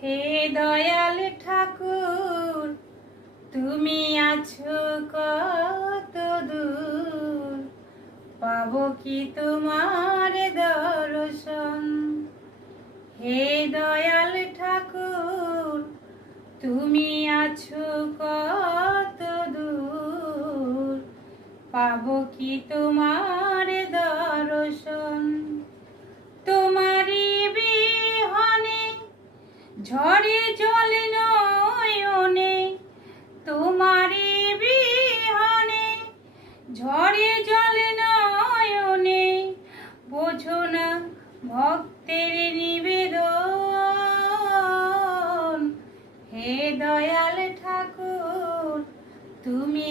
হে দয়াল ঠাকুর, তুমি আছো কত দূর, পাবো কি তোমার দর্শন। হে দয়াল ঠাকুর, তুমি আছো কত দূর, পাবো কি তোমার দর্শন। তোমারই বিহনে ঝরে জল নয়নে, তোমারই বিহনে ঝরে জল নয়নে, বোঝো না ভক্তের নিবেদন। হে দয়াল ঠাকুর, তুমি